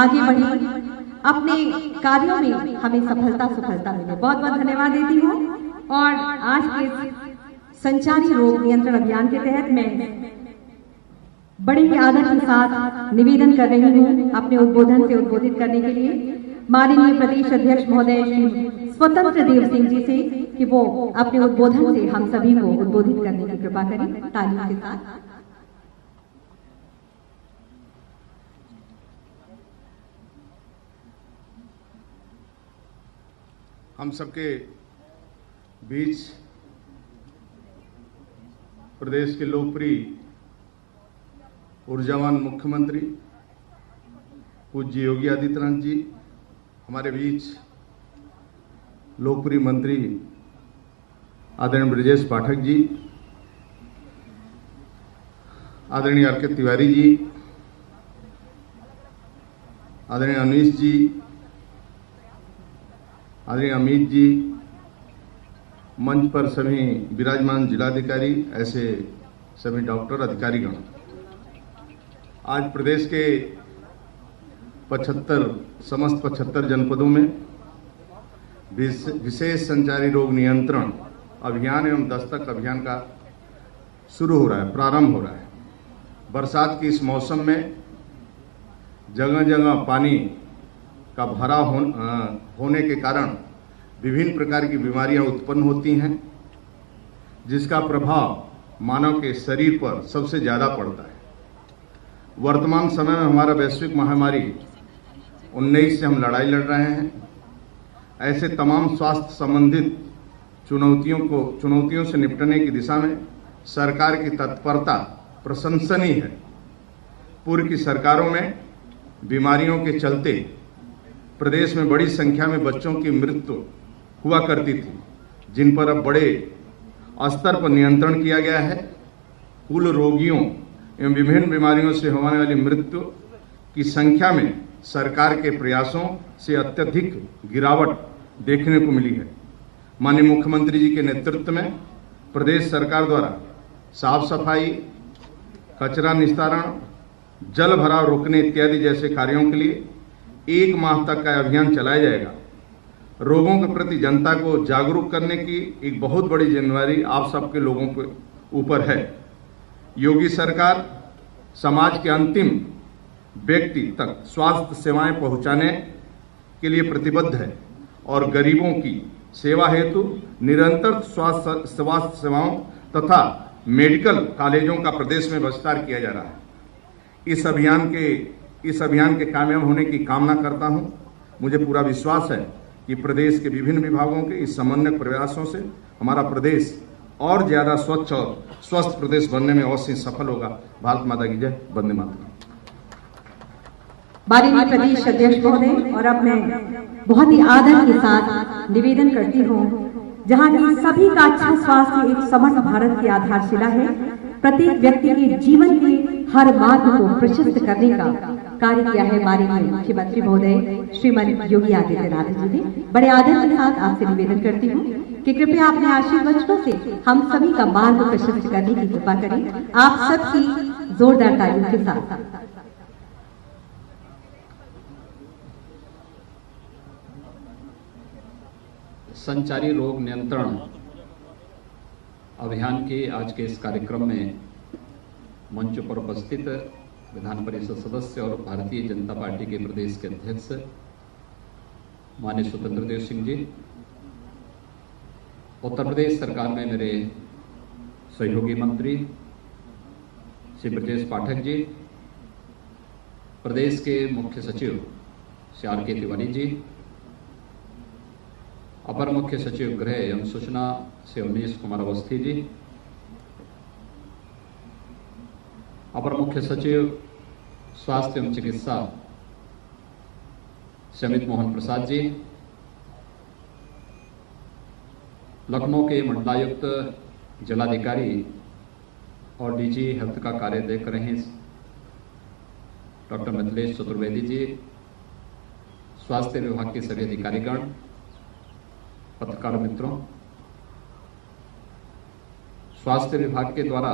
आगे बढ़ी, अपने कार्यों में हमें सफलता मिले। बहुत बहुत धन्यवाद देती हूँ। और आज के संचारी रोग नियंत्रण अभियान के तहत मैं बड़े ही आदर के साथ निवेदन कर रही हूँ अपने उद्बोधन से उद्बोधित करने के लिए माननीय प्रदेश अध्यक्ष महोदय श्री स्वतंत्र देव सिंह जी से कि वो अपने उद्बोधन से हम सभी को उद्बोधित करने की कृपा करें तालियों के साथ। हम सबके बीच प्रदेश के लोकप्रिय ऊर्जावान मुख्यमंत्री पूज्य योगी आदित्यनाथ जी, हमारे बीच लोकप्रिय मंत्री आदरणीय ब्रजेश पाठक जी, आदरणीय आर.के. तिवारी जी, आदरणीय अनीश जी, आदरणीय अमित जी, मंच पर सभी विराजमान जिलाधिकारी, ऐसे सभी डॉक्टर अधिकारीगण। आज प्रदेश के 75 जनपदों में विशेष संचारी रोग नियंत्रण अभियान एवं दस्तक अभियान का शुरू हो रहा है, प्रारंभ हो रहा है। बरसात के इस मौसम में जगह जगह पानी का भराव होने के कारण विभिन्न प्रकार की बीमारियां उत्पन्न होती हैं, जिसका प्रभाव मानव के शरीर पर सबसे ज़्यादा पड़ता है। वर्तमान समय में हमारा वैश्विक महामारी 19 से हम लड़ाई लड़ रहे हैं। ऐसे तमाम स्वास्थ्य संबंधित चुनौतियों से निपटने की दिशा में सरकार की तत्परता प्रशंसनीय है। पूर्व की सरकारों में बीमारियों के चलते प्रदेश में बड़ी संख्या में बच्चों की मृत्यु हुआ करती थी, जिन पर अब बड़े स्तर पर नियंत्रण किया गया है। कुल रोगियों एवं विभिन्न बीमारियों से होने वाली मृत्यु की संख्या में सरकार के प्रयासों से अत्यधिक गिरावट देखने को मिली है। माननीय मुख्यमंत्री जी के नेतृत्व में प्रदेश सरकार द्वारा साफ सफाई, कचरा निस्तारण, जल भराव रोकने इत्यादि जैसे कार्यों के लिए 1 माह तक का अभियान चलाया जाएगा। रोगों के प्रति जनता को जागरूक करने की एक बहुत बड़ी जिम्मेदारी आप सबके लोगों के ऊपर है। योगी सरकार समाज के अंतिम व्यक्ति तक स्वास्थ्य सेवाएं पहुंचाने के लिए प्रतिबद्ध है और गरीबों की सेवा हेतु निरंतर स्वास्थ्य सेवाओं तथा मेडिकल कॉलेजों का प्रदेश में विस्तार किया जा रहा है। इस अभियान के कामयाब होने की कामना करता हूं। मुझे पूरा विश्वास है कि प्रदेश के विभिन्न विभागों के इस समन्वय प्रयासों से हमारा प्रदेश और ज्यादा स्वच्छ और स्वस्थ प्रदेश बनने में अवश्य सफल होगा। भारत माता की जय। वंदे मातरम। माननीय प्रदेश अध्यक्ष महोदय, और अब मैं बहुत ही आदर के साथ निवेदन करती हूँ, जहाँ की सभी का अच्छा स्वास्थ्य एक समर्थ भारत की आधारशिला है। प्रत्येक व्यक्ति के जीवन के हर मार्ग को प्रशस्त करने का कार्य किया है माननीय मुख्यमंत्री महोदय श्रीमान योगी आदित्यनाथ जी ने। बड़े आदर के साथ आपसे निवेदन करती हूँ कि कृपया अपने आशीर्वचनों से हम सभी का मार्ग प्रशस्त करने की कृपा करें। आप सबकी जोरदार तालियों के साथ। संचारी रोग नियंत्रण अभियान के आज के इस कार्यक्रम में मंच पर उपस्थित विधान परिषद सदस्य और भारतीय जनता पार्टी के प्रदेश के अध्यक्ष माननीय स्वतंत्र देव सिंह जी, उत्तर प्रदेश सरकार में मेरे सहयोगी मंत्री श्री ब्रजेश पाठक जी, प्रदेश के मुख्य सचिव श्री आर.के. तिवारी जी, अपर मुख्य सचिव गृह एवं सूचना श्री अवनीश कुमार अवस्थी जी, अपर मुख्य सचिव स्वास्थ्य एवं चिकित्सा अमित मोहन प्रसाद जी, लखनऊ के मंडलायुक्त जिलाधिकारी और डीजी हेल्थ का कार्य देख रहे हैं डॉक्टर मिथिलेश चतुर्वेदी जी, स्वास्थ्य विभाग के सभी अधिकारीगण, पत्रकार मित्रों, स्वास्थ्य विभाग के द्वारा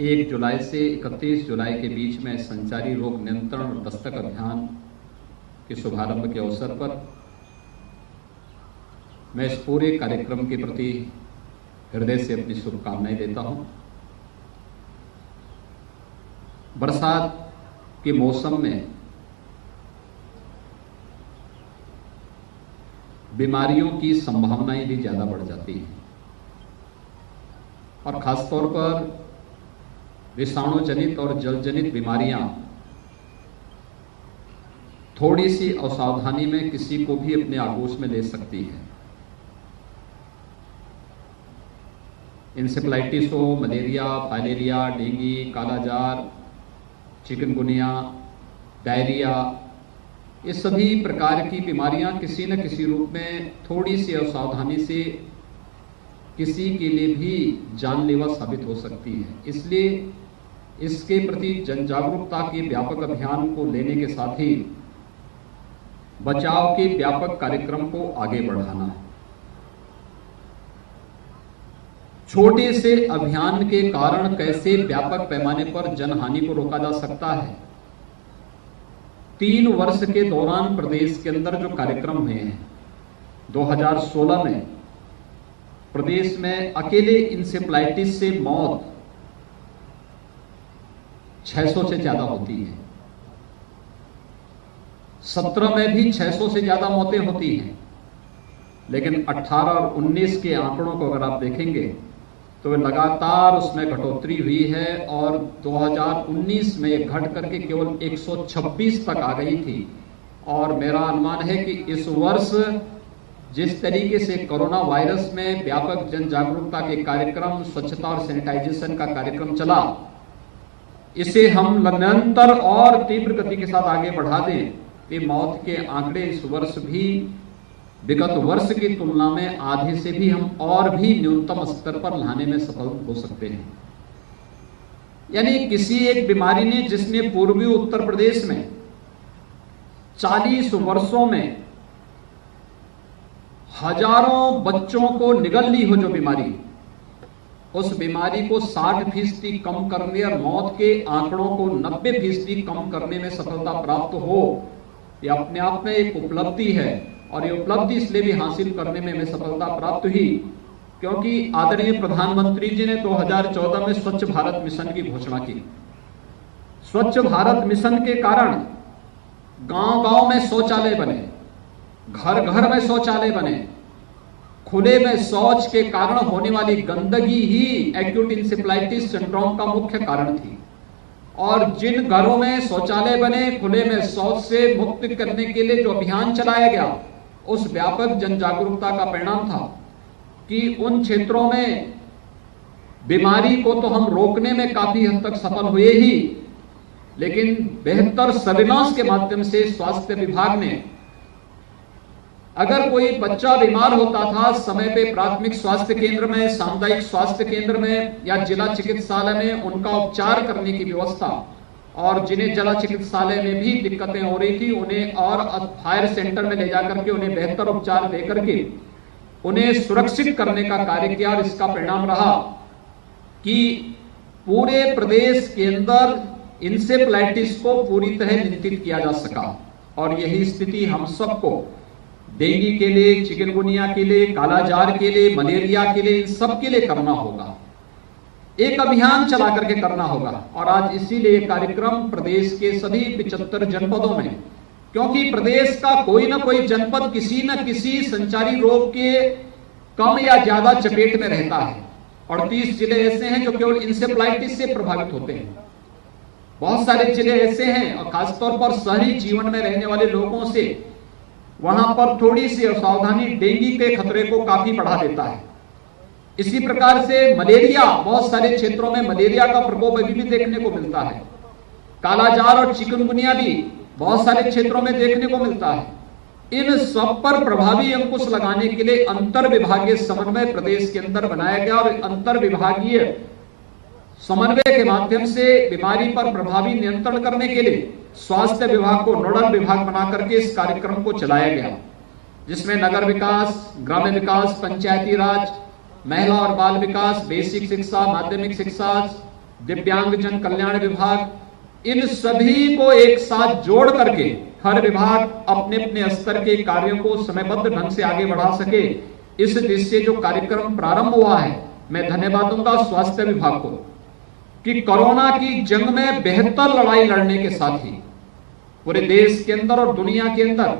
1 जुलाई से 31 जुलाई के बीच में संचारी रोग नियंत्रण और दस्तक अभियान के शुभारंभ के अवसर पर मैं इस पूरे कार्यक्रम के प्रति हृदय से अपनी शुभकामनाएं देता हूं। बरसात के मौसम में बीमारियों की संभावनाएं भी ज्यादा बढ़ जाती हैं और खासतौर पर विषाणु जनित और जल जनित बीमारियां थोड़ी सी असावधानी में किसी को भी अपने आगोश में ले सकती है। इंसेफ्लाइटिस हो, मलेरिया, फाइलेरिया, डेंगू, कालाजार, चिकनगुनिया, डायरिया, ये सभी प्रकार की बीमारियां किसी न किसी रूप में थोड़ी सी असावधानी से किसी के लिए भी जानलेवा साबित हो सकती है। इसलिए इसके प्रति जन जागरूकता के व्यापक अभियान को लेने के साथ ही बचाव के व्यापक कार्यक्रम को आगे बढ़ाना है। छोटे से अभियान के कारण कैसे व्यापक पैमाने पर जनहानि को रोका जा सकता है। 3 वर्ष के दौरान प्रदेश के अंदर जो कार्यक्रम हुए हैं, 2016 में प्रदेश में अकेले इंसेफ्लाइटिस से मौत 600 से ज्यादा होती है। 17 में भी 600 से ज्यादा मौतें होती हैं, लेकिन 18 और 19 के आंकड़ों को अगर आप देखेंगे तो लगातार उसमें घटोतरी हुई है और 2019 में घट करके केवल 126 तक आ गई थी। और मेरा अनुमान है कि इस वर्ष जिस तरीके से कोरोना वायरस में व्यापक जन जागरूकता के कार्यक्रम, स्वच्छता और सैनिटाइजेशन का कार्यक्रम चला, इसे हम निरंतर और तीव्र गति के साथ आगे बढ़ा दें कि मौत के आंकड़े इस वर्ष भी विगत वर्ष की तुलना में आधे से भी हम और भी न्यूनतम स्तर पर लाने में सफल हो सकते हैं। यानी किसी एक बीमारी ने जिसने पूर्वी उत्तर प्रदेश में 40 वर्षों में हजारों बच्चों को निगल ली हो, जो बीमारी, उस बीमारी को 60% कम करने और मौत के आंकड़ों को 90% कम करने में सफलता प्राप्त हो, यह अपने आप में एक उपलब्धि है। और ये उपलब्धि इसलिए भी हासिल करने में हमें सफलता प्राप्त हुई क्योंकि आदरणीय प्रधानमंत्री जी ने 2014 में स्वच्छ भारत मिशन की घोषणा की। स्वच्छ भारत मिशन के कारण गांव-गांव में शौचालय बने, घर-घर में शौचालय बने। खुले में शौच के कारण होने वाली गंदगी ही एक्यूट इंसेफ्लाइटिस सिंड्रोम का मुख्य कारण थी। और जिन घरों में शौचालय बने, खुले में शौच से मुक्त करने के लिए जो अभियान चलाया गया, उस व्यापक जन जागरूकता का परिणाम था कि उन क्षेत्रों में बीमारी को तो हम रोकने में काफी हद तक सफल हुए ही, लेकिन बेहतर सर्विलांस के माध्यम से स्वास्थ्य विभाग ने, अगर कोई बच्चा बीमार होता था, समय पे प्राथमिक स्वास्थ्य केंद्र में, सामुदायिक स्वास्थ्य केंद्र में या जिला चिकित्सालय में उनका उपचार करने की व्यवस्था, और जिन्हें जिला चिकित्सालय में भी दिक्कतें हो रही थी उन्हें और फायर सेंटर में ले जाकर के उन्हें बेहतर उपचार देकर के उन्हें सुरक्षित करने का कार्य किया। और इसका परिणाम रहा कि पूरे प्रदेश के अंदर इंसेफ्लाइटिस को पूरी तरह नियंत्रित किया जा सका। और यही स्थिति हम सबको डेंगू के लिए, चिकनगुनिया के लिए, कालाजार के लिए, मलेरिया के लिए, इन सब के लिए करना होगा। एक अभियान चला करके करना होगा। और आज इसीलिए कार्यक्रम प्रदेश के सभी 75 जनपदों में, क्योंकि प्रदेश का कोई ना कोई जनपद किसी न किसी संचारी रोग के कम या ज्यादा चपेट में रहता है। 38 जिले ऐसे हैं जो केवल इंसेफ्लाइटिस से प्रभावित होते हैं। बहुत सारे जिले ऐसे हैं, और खासतौर पर शहरी जीवन में रहने वाले लोगों से वहां पर थोड़ी सी असावधानी डेंगू के खतरे को काफी बढ़ा देता है। इसी प्रकार से मलेरिया, बहुत सारे क्षेत्रों में मलेरिया का प्रकोप अभी भी देखने को मिलता है। कालाजार और चिकनगुनिया भी बहुत सारे क्षेत्रों में देखने को मिलता है। इन सब पर प्रभावी अंकुश लगाने के लिए अंतर विभागीय समन्वय प्रदेश के अंदर बनाया गया और अंतर विभागीय समन्वय के माध्यम से बीमारी पर प्रभावी नियंत्रण करने के लिए स्वास्थ्य विभाग को नोडल विभाग बना करके इस कार्यक्रम को चलाया गया, जिसमें नगर विकास, ग्राम्य विकास, पंचायती राज, महिला और बाल विकास, बेसिक शिक्षा, माध्यमिक शिक्षा, दिव्यांगजन कल्याण विभाग, इन सभी को एक साथ जोड़ करके हर विभाग अपने अपने स्तर के कार्यों को समयबद्ध ढंग से आगे बढ़ा सके, इस दृष्टि से जो कार्यक्रम प्रारंभ हुआ है, मैं धन्यवाद दूंगा स्वास्थ्य विभाग को कि कोरोना की जंग में बेहतर लड़ाई लड़ने के साथ ही पूरे देश के अंदर और दुनिया के अंदर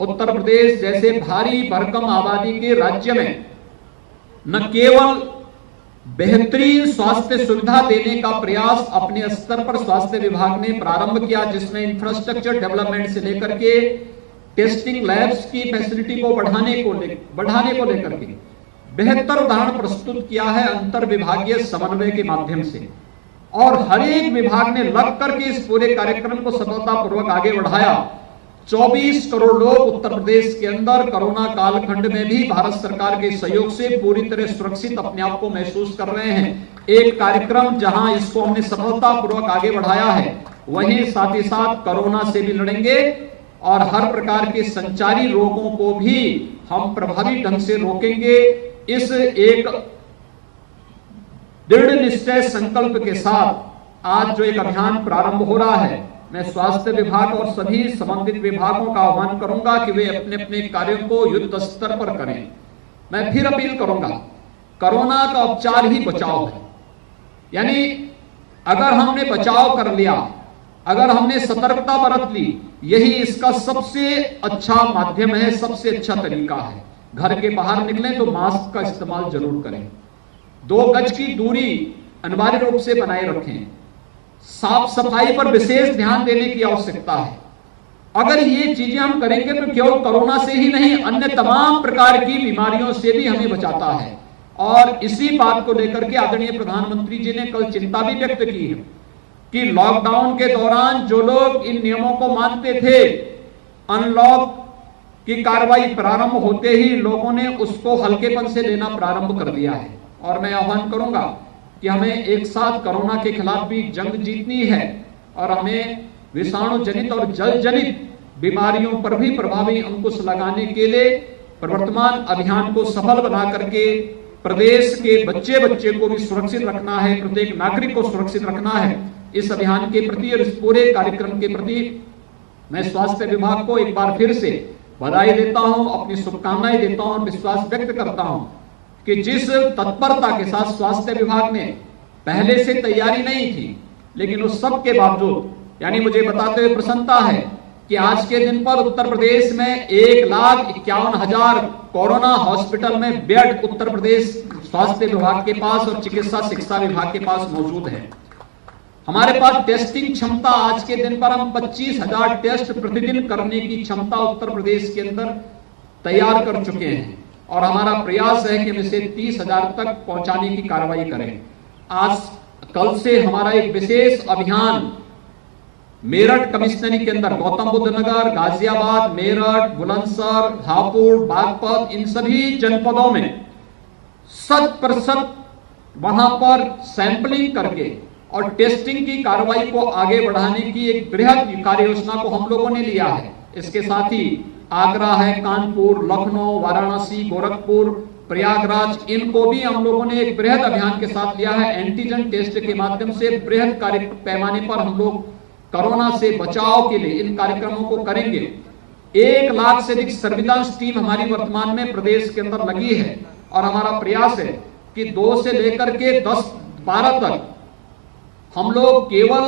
उत्तर प्रदेश जैसे भारी भरकम आबादी के राज्य में न केवल बेहतरीन स्वास्थ्य सुविधा देने का प्रयास अपने स्तर पर स्वास्थ्य विभाग ने प्रारंभ किया, जिसमें इंफ्रास्ट्रक्चर डेवलपमेंट से लेकर के टेस्टिंग लैब्स की फैसिलिटी को बढ़ाने को लेकर के बेहतर उदाहरण प्रस्तुत किया है अंतर विभागीय समन्वय के माध्यम से, और हर एक विभाग ने लग करके इस पूरे कार्यक्रम को सफलतापूर्वक आगे बढ़ाया। 24 करोड़ लोग उत्तर प्रदेश के अंदर कोरोना कालखंड में भी भारत सरकार के सहयोग से पूरी तरह सुरक्षित अपने आप को महसूस कर रहे हैं। एक कार्यक्रम जहां इसको हमने सफलतापूर्वक आगे बढ़ाया है, वहीं साथ ही साथ कोरोना से भी लड़ेंगे और हर प्रकार के संचारी रोगों को भी हम प्रभावी ढंग से रोकेंगे। इस एक दृढ़ निश्चय संकल्प के साथ आज जो एक अभियान प्रारंभ हो रहा है, मैं स्वास्थ्य विभाग और सभी संबंधित विभागों का आह्वान करूंगा कि वे अपने अपने कार्यों को युद्ध स्तर पर करें। मैं फिर अपील करूंगा, कोरोना का उपचार ही बचाव है, यानी अगर हमने बचाव कर लिया, अगर हमने सतर्कता बरत ली, यही इसका सबसे अच्छा माध्यम है, सबसे अच्छा तरीका है। घर के बाहर निकलें तो मास्क का इस्तेमाल जरूर करें, 2 गज की दूरी अनिवार्य रूप से बनाए रखें, साफ सफाई पर विशेष ध्यान देने की आवश्यकता है। अगर ये चीजें हम करेंगे तो केवल कोरोना से ही नहीं, अन्य तमाम प्रकार की बीमारियों से भी हमें बचाता है। और इसी बात को लेकर के आदरणीय प्रधानमंत्री जी ने कल चिंता भी व्यक्त की है कि लॉकडाउन के दौरान जो लोग इन नियमों को मानते थे, अनलॉक की कार्रवाई प्रारंभ होते ही लोगों ने उसको हल्केपन से लेना प्रारंभ कर दिया है। और मैं आह्वान करूंगा कि हमें एक साथ कोरोना के खिलाफ भी जंग जीतनी है और हमें विषाणु जनित और जल जनित बीमारियों पर भी प्रभावी अंकुश लगाने के लिए प्रवर्तमान अभियान को सफल बना करके प्रदेश के बच्चे को भी सुरक्षित रखना है, प्रत्येक नागरिक को सुरक्षित रखना है। इस अभियान के प्रति और इस पूरे कार्यक्रम के प्रति मैं स्वास्थ्य विभाग को एक बार फिर से बधाई देता हूं, अपनी शुभकामनाएं देता हूं और विश्वास व्यक्त करता हूं कि जिस तत्परता के साथ स्वास्थ्य विभाग ने पहले से तैयारी नहीं थी, लेकिन उस सब के बावजूद, यानी मुझे बताते हुए प्रसन्नता है कि आज के दिन पर उत्तर प्रदेश में 1,51,000 कोरोना हॉस्पिटल में बेड उत्तर प्रदेश स्वास्थ्य विभाग के पास और चिकित्सा शिक्षा विभाग के पास मौजूद है। हमारे पास टेस्टिंग क्षमता आज के दिन पर हम 25,000 टेस्ट प्रतिदिन करने की क्षमता उत्तर प्रदेश के अंदर तैयार कर चुके हैं और हमारा प्रयास है कि हम इसे 30,000 तक पहुंचाने की कार्रवाई करें। आज कल से हमारा एक विशेष अभियान मेरठ कमिश्नरी के अंदर गौतम बुद्ध नगर, गाजियाबाद, मेरठ, बुलंदशहर, हापुड़, बागपत, इन सभी जनपदों में 100% वहां पर सैंपलिंग करके और टेस्टिंग की कार्रवाई को आगे बढ़ाने की एक बृहद कार्य योजना को हम लोगों ने लिया है। इसके साथ ही आगरा है, कानपुर, लखनऊ, वाराणसी, गोरखपुर, प्रयागराज, इनको भी हम लोगों ने एक बृहद अभियान के साथ लिया है। एंटीजन टेस्ट के माध्यम से बृहद कार्य पैमाने पर हम लोग कोरोना से बचाव के लिए इन कार्यक्रमों को करेंगे। 1 लाख से अधिक सर्विलांस टीम हमारी वर्तमान में प्रदेश के अंदर लगी है और हमारा प्रयास है कि 2 से लेकर के 10-12 तक हम लोग केवल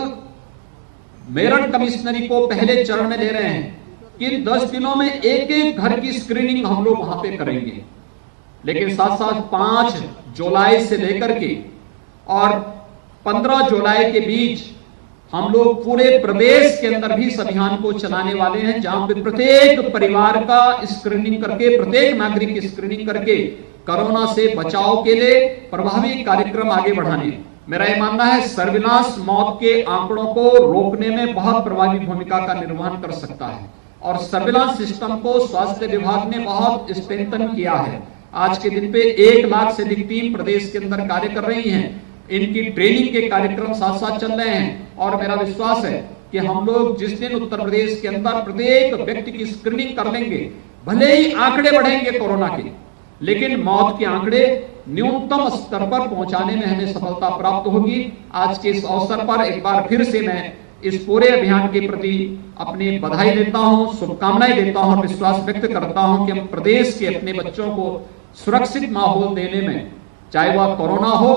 मेरठ कमिश्नरी को पहले चरण में ले रहे हैं कि 10 दिनों में एक घर की स्क्रीनिंग हम लोग वहां पे करेंगे, लेकिन साथ साथ 5 जुलाई से लेकर के और 15 जुलाई के बीच हम लोग पूरे प्रदेश के अंदर भी इस अभियान को चलाने वाले हैं, जहां पे प्रत्येक परिवार का स्क्रीनिंग करके, प्रत्येक नागरिक की स्क्रीनिंग करके कोरोना से बचाव के लिए प्रभावी कार्यक्रम आगे बढ़ाने। मेरा यह मानना है सर्विलांस मौत के आंकड़ों को रोकने में बहुत प्रभावी भूमिका का निर्वहन कर सकता है और सर्विलांस सिस्टम को स्वास्थ्य विभाग ने बहुत स्ट्रेंथन किया है। आज के दिन पे 1 लाख से अधिक टीम प्रदेश के अंदर कार्य कर रही हैं। इनकी ट्रेनिंग के कार्यक्रम साथ साथ चल रहे हैं और मेरा विश्वास है कि हम लोग जिस दिन उत्तर प्रदेश के अंदर प्रत्येक व्यक्ति की स्क्रीनिंग कर लेंगे, भले ही आंकड़े बढ़ेंगे कोरोना के, लेकिन मौत के आंकड़े न्यूनतम स्तर पर पहुंचाने में हमें सफलता प्राप्त होगी। आज के इस अवसर पर एक बार फिर से मैं इस पूरे अभियान के प्रति अपनी बधाई देता हूं, शुभकामनाएं देता हूं और विश्वास व्यक्त करता हूं कि हम प्रदेश के अपने बच्चों को सुरक्षित माहौल देने में, चाहे वह कोरोना हो,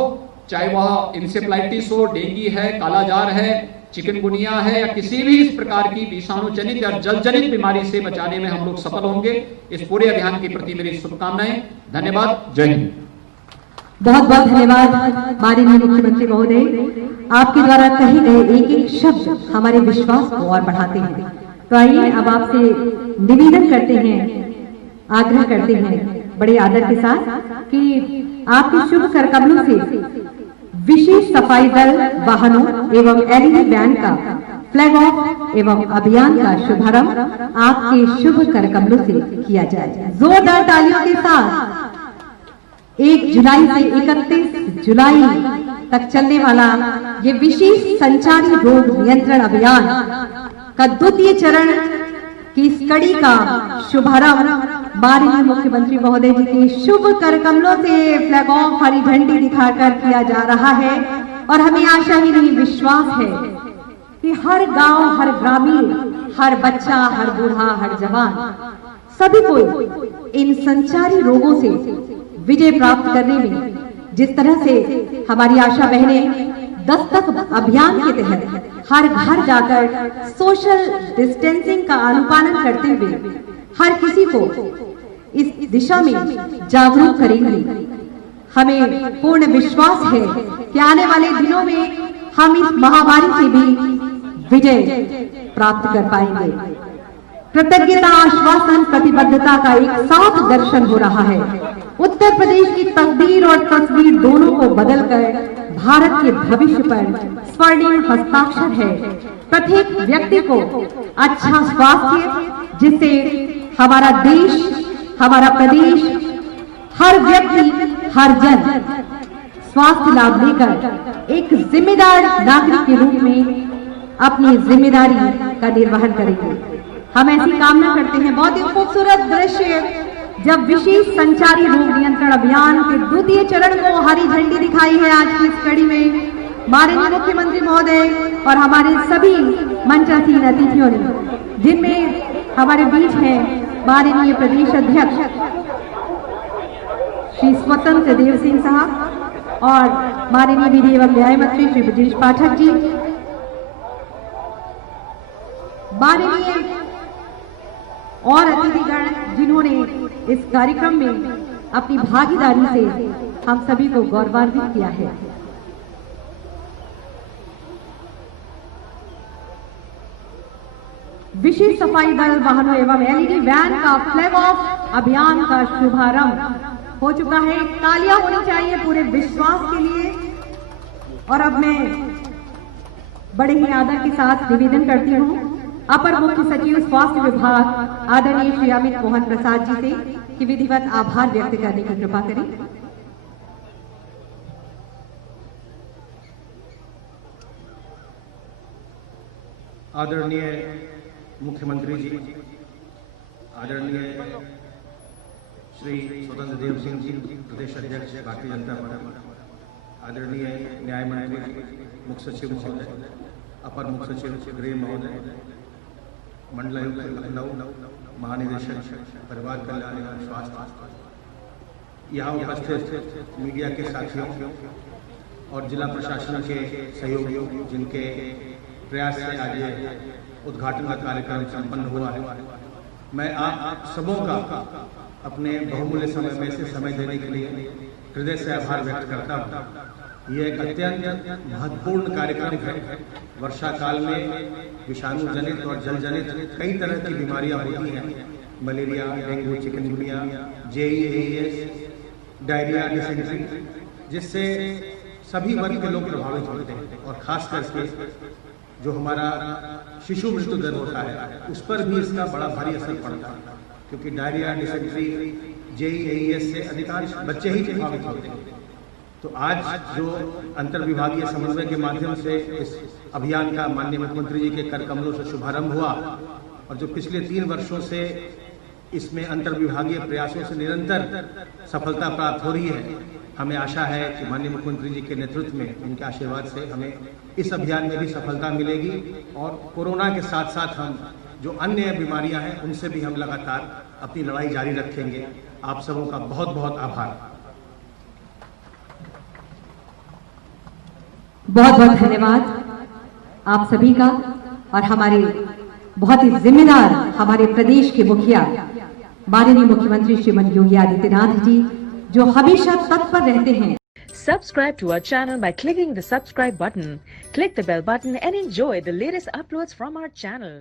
चाहे वह इंसेफ्लाइटिस हो, डेंगू है, कालाजार है, चिकनगुनिया है या किसी भी इस प्रकार की विषाणु जनित या जल जनित बीमारी से बचाने में हम लोग सफल होंगे। इस पूरे अभियान के प्रति मेरी शुभकामनाएं। धन्यवाद। जय हिंद। बहुत बहुत धन्यवाद माननीय मुख्यमंत्री महोदय। आपके द्वारा कहे गए एक एक शब्द हमारे विश्वास को और बढ़ाते हैं। तो आइए अब आपसे निवेदन करते हैं, आग्रह करते हैं बड़े आदर के साथ कि आपके शुभ कर कमलों से विशेष सफाई दल वाहनों एवं एलईडी वैन का फ्लैग ऑफ एवं अभियान का शुभारंभ आपके शुभ कर कमलों से किया जाए। जोरदार तालियों के साथ 1 जुलाई से 31 जुलाई तक चलने वाला ये विशेष संचारी रोग नियंत्रण अभियान का द्वितीय चरण की इस कड़ी का शुभारंभ माननीय मुख्यमंत्री महोदय जी के शुभ कर कमलों से फ्लैग ऑफ हरी झंडी दिखाकर किया जा रहा है। और हमें आशा ही नहीं विश्वास है कि हर गांव, हर ग्रामीण, हर बच्चा, हर बूढ़ा, हर जवान सभी को इन संचारी रोगों से विजय प्राप्त करने में जिस तरह से हमारी आशा बहनें दस्तक अभियान के तहत हर घर जाकर सोशल डिस्टेंसिंग का अनुपालन करते हुए हर किसी को इस दिशा में जागरूक करेंगी। हमें पूर्ण विश्वास है कि आने वाले दिनों में हम इस महामारी से भी विजय प्राप्त कर पाएंगे। कृतज्ञता, आश्वासन, प्रतिबद्धता का एक साथ दर्शन हो रहा है। उत्तर प्रदेश की तकदीर और तस्वीर दोनों को बदलकर भारत के भविष्य पर स्वर्णिम हस्ताक्षर है। प्रत्येक व्यक्ति को अच्छा स्वास्थ्य, जिससे हमारा देश, हमारा प्रदेश, हर व्यक्ति, हर जन स्वास्थ्य लाभ लेकर एक जिम्मेदार नागरिक के रूप में अपनी जिम्मेदारी का निर्वहन करेंगे। हम ऐसी कामना करते हैं। बहुत ही खूबसूरत दृश्य जब विशेष संचारी रोग नियंत्रण अभियान के द्वितीय चरण को हरी झंडी दिखाई है आज की इस कड़ी में माननीय मुख्यमंत्री महोदय और हमारे सभी मंचासीन अतिथियों ने, जिनमें हमारे बीच हैं माननीय प्रदेश अध्यक्ष श्री स्वतंत्र देव सिंह साहब और माननीय विधि एवं न्याय मंत्री श्री ब्रजेश पाठक जी, माननीय और अतिथिगण जिन्होंने इस कार्यक्रम में अपनी भागीदारी से हम सभी को गौरवान्वित किया है। विशेष सफाई दल वाहनों एवं एलईडी वैन का फ्लैग ऑफ अभियान का शुभारंभ हो चुका है। तालियां होनी चाहिए पूरे विश्वास के लिए। और अब मैं बड़े ही आदर के साथ निवेदन करती हूं अपर मुख्य सचिव स्वास्थ्य विभाग आदरणीय श्री अमित मोहन प्रसाद जी से कि विधिवत आभार व्यक्त करने की कृपा करें। आदरणीय मुख्यमंत्री जी, आदरणीय श्री स्वतंत्र देव सिंह जी, प्रदेश अध्यक्ष भारतीय जनता पार्टी, आदरणीय न्याय मंत्री, मुख्य सचिव महोदय, अपर मुख्य सचिव गृह महोदय, मंडलायुक्त लखनऊ, महानिदेशक परिवार कल्याण एवं स्वास्थ्य, यहाँ उपस्थित मीडिया के साथियों और जिला प्रशासन के सहयोगियों जिनके प्रयास से आज ये उद्घाटन का कार्यक्रम संपन्न हुआ है, मैं आप सबों का अपने बहुमूल्य समय में से समय देने के लिए हृदय से आभार व्यक्त करता हूँ। ये एक अत्यंत महत्वपूर्ण कार्यक्रम है। वर्षा काल में विषाणु जनित और जल जनित कई तरह की बीमारियां होती हैं, malaria, dengue, chikungunya, JEAS, diarrhoea, dysentery, जिससे सभी वर्ग के लोग प्रभावित होते हैं और खास करके जो हमारा शिशु मृत्यु दर होता है उस पर भी इसका बड़ा भारी असर पड़ता है, क्योंकि डायरिया, डिसेंट्री, JEAS से अधिकांश बच्चे ही प्रभावित होते हैं। तो आज जो अंतर विभागीय समन्वय के माध्यम से इस अभियान का माननीय मुख्यमंत्री जी के कर कमलों से शुभारंभ हुआ और जो पिछले 3 वर्षों से इसमें अंतर्विभागीय प्रयासों से निरंतर सफलता प्राप्त हो रही है। हमें आशा है कि माननीय मुख्यमंत्री जी के नेतृत्व में, उनके आशीर्वाद से हमें इस अभियान में भी सफलता मिलेगी और कोरोना के साथ साथ हम जो अन्य बीमारियां हैं उनसे भी हम लगातार अपनी लड़ाई जारी रखेंगे। आप सबों का बहुत बहुत आभार। बहुत बहुत धन्यवाद आप सभी का। और हमारे बहुत ही जिम्मेदार हमारे प्रदेश के मुखिया माननीय मुख्यमंत्री श्रीमान योगी आदित्यनाथ जी, जो हमेशा तत्पर रहते हैं। Subscribe to our channel by clicking the subscribe button. Click the bell button and enjoy the latest uploads from our channel.